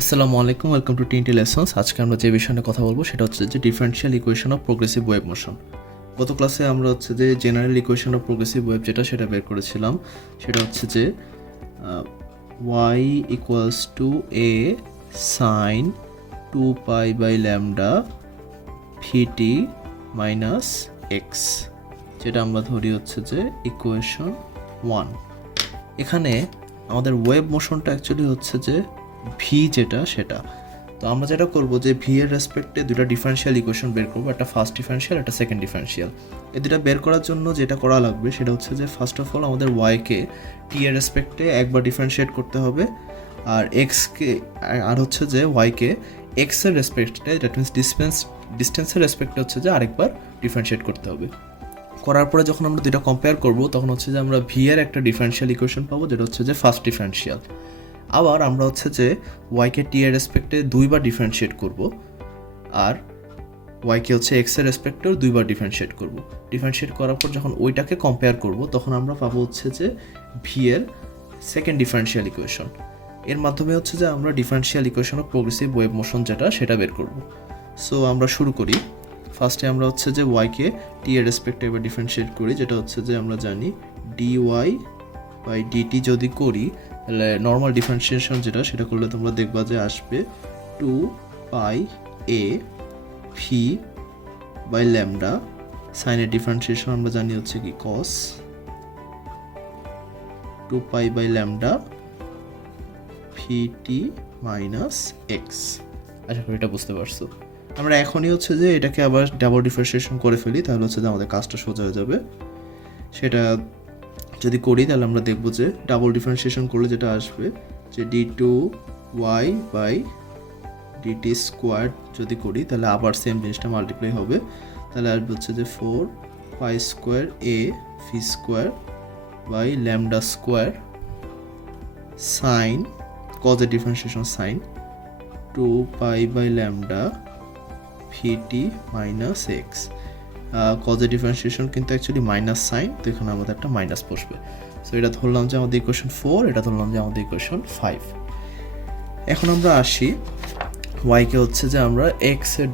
আসসালামু আলাইকুম, welcome to TNT lessons. আজকে আমরা যে বিষয় নিয়ে কথা বলবো সেটা হচ্ছে যে differential equation of progressive wave motion. গত ক্লাসে আমরা হচ্ছে যে general equation of progressive wave সেটা বের করেছিলাম। সেটা হচ্ছে যে y equals to a sine 2 pi by lambda VT minus x, যেটা আমরা ধরি হচ্ছে যে ইকুয়েশন 1। এখানে আমাদের ওয়েভ মোশনটা অ্যাকচুয়ালি হচ্ছে যে ভি সেটা। তো আমরা যেটা করব যে ভি এর রেসপেক্টে দুটো ডিফারেনশিয়াল ইকুয়েশন বের করব, একটা ফার্স্ট ডিফারেনশিয়াল, একটা সেকেন্ড ডিফারেনশিয়াল। এই দুটো বের করার জন্য যেটা করা লাগবে সেটা হচ্ছে যে ফার্স্ট অফ অল আমাদের ওয়াইকে টি এর রেসপেক্টে একবার ডিফারেনশিয়েট করতে হবে, আর এক্সকে আর হচ্ছে যে ওয়াইকে এক্স এর রেসপেক্টে, দ্যাট মিনস ডিস্টেন্সের রেসপেক্টে হচ্ছে যে আরেকবার ডিফারেনশিয়েট করতে হবে। করার পরে যখন আমরা দুটো কম্পেয়ার করব তখন হচ্ছে যে আমরা ভি এর একটা ডিফারেনশিয়াল ইকুয়েশন পাবো, যেটা হচ্ছে যে ফার্স্ট ডিফারেনশিয়াল। আবার আমরা হচ্ছে যে ওয়াইকে টি এর রেসপেক্টে দুইবার ডিফারেন্সিয়েট করব, আর ওয়াইকে হচ্ছে এক্স এর রেসপেক্টেও দুইবার ডিফারেন্সিয়েট করব। ডিফারেন্সিয়েট করার পর যখন ওইটাকে কম্পেয়ার করব তখন আমরা পাবো হচ্ছে যে ভি এর সেকেন্ড ডিফারেন্সিয়াল ইকুয়েশন। এর মাধ্যমে হচ্ছে যে আমরা differential equation of progressive wave motion সেটা বের করব। সো আমরা শুরু করি। ফার্স্টে আমরা হচ্ছে যে ওয়াইকে টি এর রেসপেক্টে এবার ডিফারেন্সিয়েট করি, যেটা হচ্ছে যে আমরা জানি ডি ওয়াই বাই ডিটি যদি করি তাহলে নর্মাল ডিফারেন্সিয়েশন সেটা করলে তোমরা দেখবা যে আসবে 2 pi a v by lambda. সাইনের ডিফারেন্সিয়েশন আমরা জানি হচ্ছে কি cos 2 pi by lambda VT minus x. আশা করি এটা বুঝতে পারছো। আমরা এখনই হচ্ছে যে এটাকে আবার ডাবল ডিফারেন্সিয়েশন করে ফেলি, তাহলে হচ্ছে যে আমাদের কাজটা সোজা হয়ে যাবে। সেটা যদি করি তাহলে আমরা দেখব যে ডাবল ডিফারেন্সিয়েশন করলে যেটা আসবে যে d2y বাই ডিটি স্কোয়ার যদি করি তাহলে আবার সেম জিনিসটা মাল্টিপ্লাই হবে, তাহলে আসবে হচ্ছে যে 4 pi square a v square by lambda square sine কজের differentiation sine 2 pi by lambda VT minus x. কজের ডিফারেন্সিয়েশন কিন্তু অ্যাকচুয়ালি মাইনাস সাইন, তো এখানে আমাদের একটা মাইনাস বসবে। সো এটা ধরলাম যে আমাদের ইকুয়েশন 4, এটা ধরলাম যে আমাদের ইকুয়েশন 5। এখন আমরা আসি ওয়াইকে হচ্ছে যে আমরা এক্স এর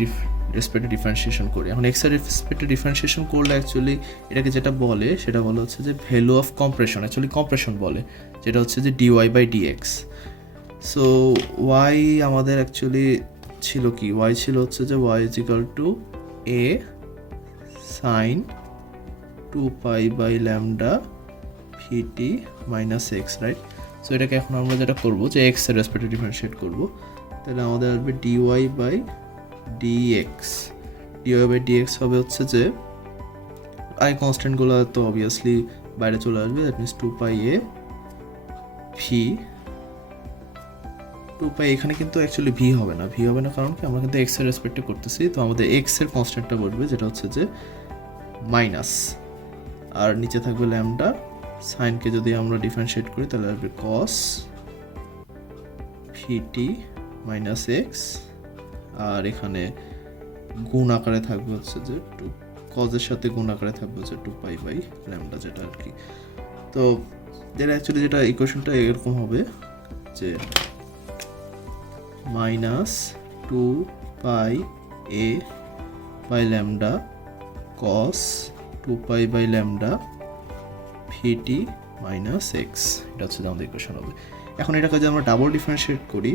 রেসপেক্টে ডিফারেন্সিয়েশন করি। এখন এক্স এর রেসপেক্টে ডিফারেন্সিয়েশন করলে অ্যাকচুয়ালি এটাকে যেটা বলে সেটা বলে হচ্ছে যে value of compression, actually compression বলে, যেটা হচ্ছে যে dy by dx. So y আমাদের অ্যাকচুয়ালি ছিল কি, ওয়াই ছিল হচ্ছে যে y is equal to a sine 2 pi by lambda VT minus x, right? So এটাকে এখন আমরা যেটা করবো যে এক্স এর রেসপেক্টে ডিফারেন্সিয়েট করবো, তাহলে আমাদের আসবে dy by dx. Dy by dx হবে হচ্ছে যে আই কনস্ট্যান্টগুলো তো অবভিয়াসলি বাইরে চলে আসবে, that means 2 pi a V 2 পাই। এখানে কিন্তু অ্যাকচুয়ালি ভি হবে না, কারণ কি আমরা কিন্তু এক্স এর রেসপেক্টে করতেছি, তো আমাদের এক্স এর কনস্ট্যান্টটা বসবে যেটা হচ্ছে যে মাইনাস, আর নিচে থাকবে ল্যামডা। সাইনকে যদি আমরা ডিফারেন্সিয়েট করি তাহলে আসবে কস ভিটি মাইনাস এক্স, আর এখানে গুণ আকারে থাকবে হচ্ছে যে কজের সাথে গুণ আকারে থাকবে হচ্ছে 2 পাই বাই ল্যামডা, যেটা আর কি। তো যেটা অ্যাকচুয়ালি যেটা ইকুয়েশনটা এরকম হবে যে minus 2 pi a by lambda cos 2 pi by lambda VT minus x, এটা হচ্ছে আমাদের ইকুয়েশন হবে। এখন এটাকে যদি আমরা ডাবল ডিফারেন্সিয়েট করি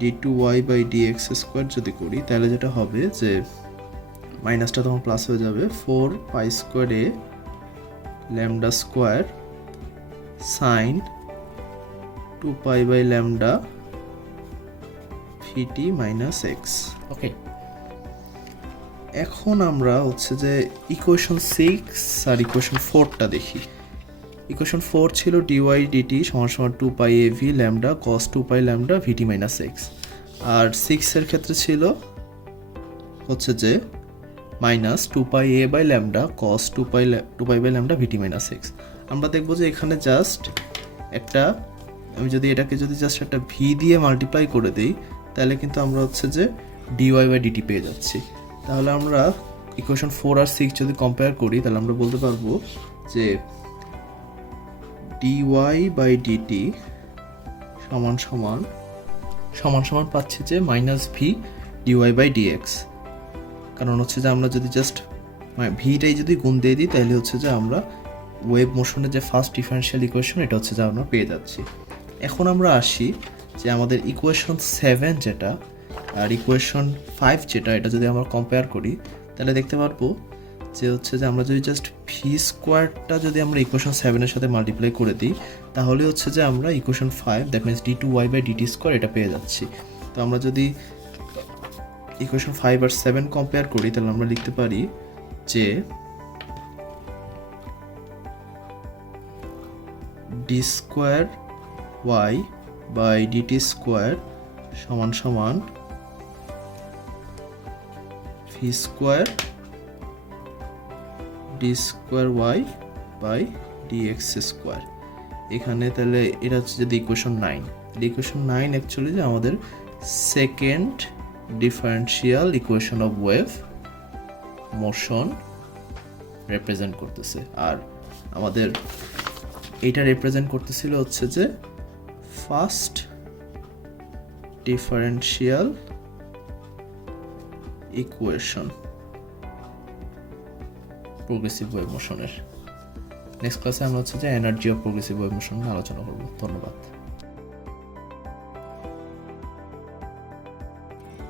d2y বাই dx স্কোয়ার যদি করি তাহলে যেটা হবে যে মাইনাসটা তখন প্লাস হয়ে যাবে 4 pi square a lambda square sine 2 pi by lambda VT minus x. Okay, এখন আমরা হচ্ছে যে ইকুয়েশন 6 আর ইকুয়েশন 4টা দেখি। ইকুয়েশন 4 ছিল ডিওয়াই ডিটি সমান সমান 2 pi a v lambda cos 2 pi lambda VT minus x, আর 6 এর ক্ষেত্রে ছিল হচ্ছে যে minus 2 pi a by lambda cos 2 pi by lambda VT minus x. আমরা দেখবো যে এখানে জাস্ট একটা, আমি যদি এটাকে যদি জাস্ট একটা ভি দিয়ে মাল্টিপ্লাই করে দিই তাহলে কিন্তু আমরা হচ্ছে যে ডিওয়াই বাই ডিটি পেয়ে যাচ্ছি। তাহলে আমরা ইকুয়েশন 4 আর 6 যদি কম্পেয়ার করি তাহলে আমরা বলতে পারবো যে dy বাই dt সমান সমান সমান সমান পাচ্ছি যে minus v dy by dx. কারণ হচ্ছে যে আমরা যদি জাস্ট ভিটাই যদি গুণ দিয়ে দিই তাহলে হচ্ছে যে আমরা ওয়েভ মোশনের যে ফার্স্ট ডিফারেনশিয়াল ইকুয়েশন এটা হচ্ছে যে আমরা পেয়ে যাচ্ছি। এখন আমরা আসি যে আমাদের ইকুয়েশন 7 যেটা আর ইকুয়েশন 5 যেটা, এটা যদি আমরা কম্পেয়ার করি তাহলে দেখতে পারবো যে হচ্ছে যে আমরা যদি জাস্ট ভি স্কোয়ারটা যদি আমরা ইকুয়েশন 7 এর সাথে মাল্টিপ্লাই করে দিই তাহলে হচ্ছে যে আমরা equation 5 that means d2y by dt square এটা পেয়ে যাচ্ছি। তো আমরা যদি ইকুয়েশন 5 আর 7 কম্পেয়ার করি তাহলে আমরা লিখতে পারি যে d square y by dt square সমান সমান v square d square y by dx square. এখানে তাহলে এটা হচ্ছে যদি ইকুয়েশন 9, ইকুয়েশন 9 অ্যাকচুয়ালি যে আমাদের second differential equation of wave motion represent করতেছে। আর আমাদের এইটা রিপ্রেজেন্ট করতেছিল হচ্ছে যে first differential equation progressive wave মোশনের। নেক্সট ক্লাসে আমরা হচ্ছে যে energy of progressive wave motion নিয়ে আলোচনা করব। ধন্যবাদ।